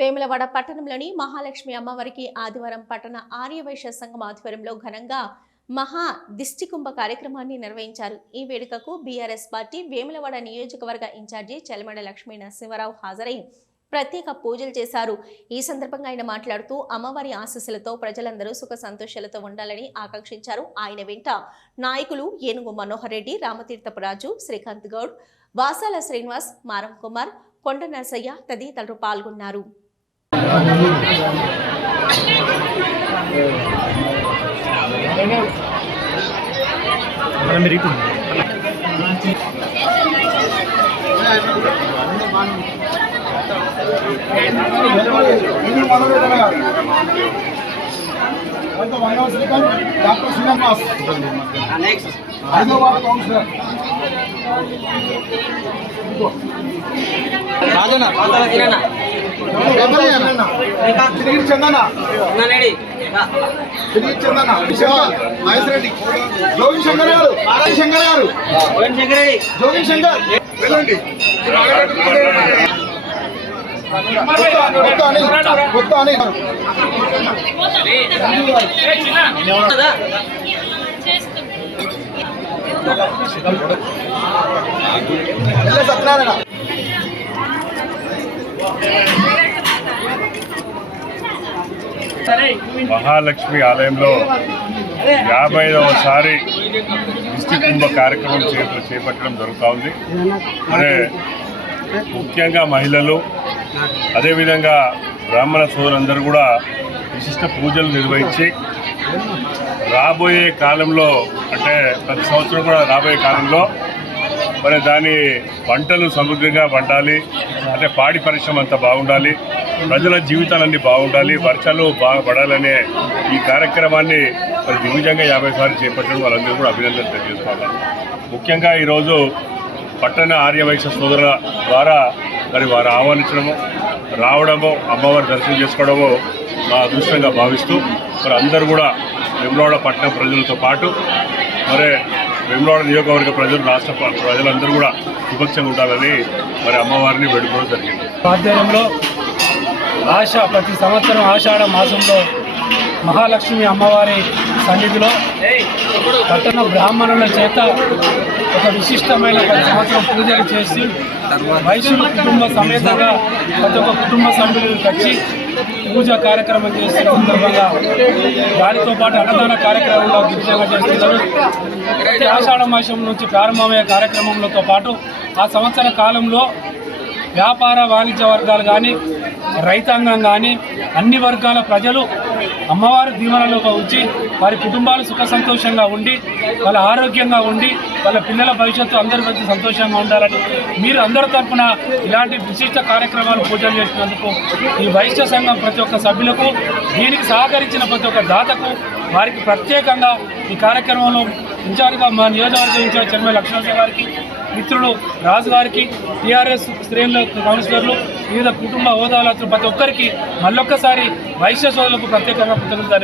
వేములవాడ పట్టణంలోని మహాలక్ష్మి అమ్మవారికి ఆదివారం పట్టణ ఆర్యవైశ్య సంఘం ఆధ్వర్యంలో ఘనంగా మహా దిష్టికుంభ కార్యక్రమాన్ని నిర్వహించారు. ఈ వేడుకకు బీఆర్ఎస్ పార్టీ వేములవాడ నియోజకవర్గ ఇన్ఛార్జి చలిమడ లక్ష్మీ నరసింహరావు హాజరై ప్రత్యేక పూజలు చేశారు. ఈ సందర్భంగా ఆయన మాట్లాడుతూ అమ్మవారి ఆశీస్సులతో ప్రజలందరూ సుఖ సంతోషాలతో ఉండాలని ఆకాంక్షించారు. ఆయన వెంట నాయకులు ఏనుగు మనోహర్ రెడ్డి, రామతీర్థపు రాజు, శ్రీకాంత్ గౌడ్, వాసాల శ్రీనివాస్, మారం కుమార్, కొండ నరసయ్య తదితరులు పాల్గొన్నారు. డాక్టర్ శ్రీనివాస్ కౌన్సిలర్ రాజన్న పాతాల కిరణ్ తిరిగి చందన రెడ్డి తిరిగి చందన మహేష్ రెడ్డి, జోగి శంకర్ గారు, ఆర్ఐ శంకర్ గారు, శంకర్ రెడ్డి, జోగి శంకర్ వెళ్ళండి. కొత్త అని సత్యనారాయణ మహాలక్ష్మి ఆలయంలో 55వసారి దిష్టికుంభ కార్యక్రమం చేపట్టడం జరుగుతూ ఉంది. అదే ముఖ్యంగా మహిళలు, అదేవిధంగా బ్రాహ్మణ సోదరులందరూ కూడా విశిష్ట పూజలు నిర్వహించి రాబోయే కాలంలో, అంటే ప్రతి సంవత్సరం కూడా రాబోయే కాలంలో మరి దాని పంటలు సమృద్ధిగా పండాలి, అంటే పాడి పరిశ్రమ అంతా బాగుండాలి, ప్రజల జీవితాలన్నీ బాగుండాలి, వర్షాలు బాగా పడాలనే ఈ కార్యక్రమాన్ని మరి దిగ్విజయంగా 50 సార్లు చేపట్టడం వాళ్ళందరూ కూడా అభినందనలు తెలియజేసుకోవాలి. ముఖ్యంగా ఈరోజు పట్టణ ఆర్యవైశ్య సోదరుల ద్వారా మరి వారు ఆహ్వానించడము, రావడము, అమ్మవారి దర్శనం చేసుకోవడము మా అదృష్టంగా భావిస్తూ మరి అందరూ కూడా వేములవాడ పట్టణ ప్రజలతో పాటు మరి వేములవాడ నియోజకవర్గ ప్రజలు, రాష్ట్ర ప్రజలందరూ కూడా సుభిక్షంగా ఉండాలని మరి అమ్మవారిని వేడుకోవడం జరిగింది. ఆధ్వర్యంలో ప్రతి సంవత్సరం ఆషాఢ మాసంలో మహాలక్ష్మి అమ్మవారి సన్నిధిలో పట్టణ బ్రాహ్మణుల చేత ఒక విశిష్టమైన ప్రతి సంవత్సరం పూజలు చేసి వైశ్యుల కుటుంబ సమేతంగా ప్రతి ఒక్క కుటుంబ సభ్యులు వచ్చి పూజా కార్యక్రమం చేస్తున్న సందర్భంగా దానితో పాటు అన్నదాన కార్యక్రమంలో దిగ్విజయంగా చేస్తున్నారు. ప్రతి ఆషాఢ మాసం నుంచి ప్రారంభమయ్యే కార్యక్రమంతో పాటు ఆ సంవత్సర కాలంలో వ్యాపార వాణిజ్య వర్గాలు కానీ, రైతాంగం కానీ, అన్ని వర్గాల ప్రజలు అమ్మవారి దీవెనలో ఉంచి వారి కుటుంబాలు సుఖ సంతోషంగా ఉండి, వాళ్ళ ఆరోగ్యంగా ఉండి, వాళ్ళ పిల్లల భవిష్యత్తు అందరి ప్రతి సంతోషంగా ఉండాలని మీరు అందరి తరఫున ఇలాంటి విశిష్ట కార్యక్రమాలు పూజలు చేసినందుకు ఈ వైశ్య సంఘం ప్రతి ఒక్క సభ్యులకు, దీనికి సహకరించిన ప్రతి ఒక్క దాతకు, వారికి ప్రత్యేకంగా ఈ కార్యక్రమంలో ఇన్ఛార్జ్గా మా నియోజకవర్గ ఇన్ఛార్జ్ చలిమడ లక్ష్మీ గారికి, మిత్రులు రాజు గారికి, టీఆర్ఎస్ శ్రేణుల కౌన్సిలర్లు, వివిధ కుటుంబ హోదాల ప్రతి ఒక్కరికి మళ్ళొక్కసారి వైశ్య సోదరులకు ప్రత్యేకంగా కృతజ్ఞతలు.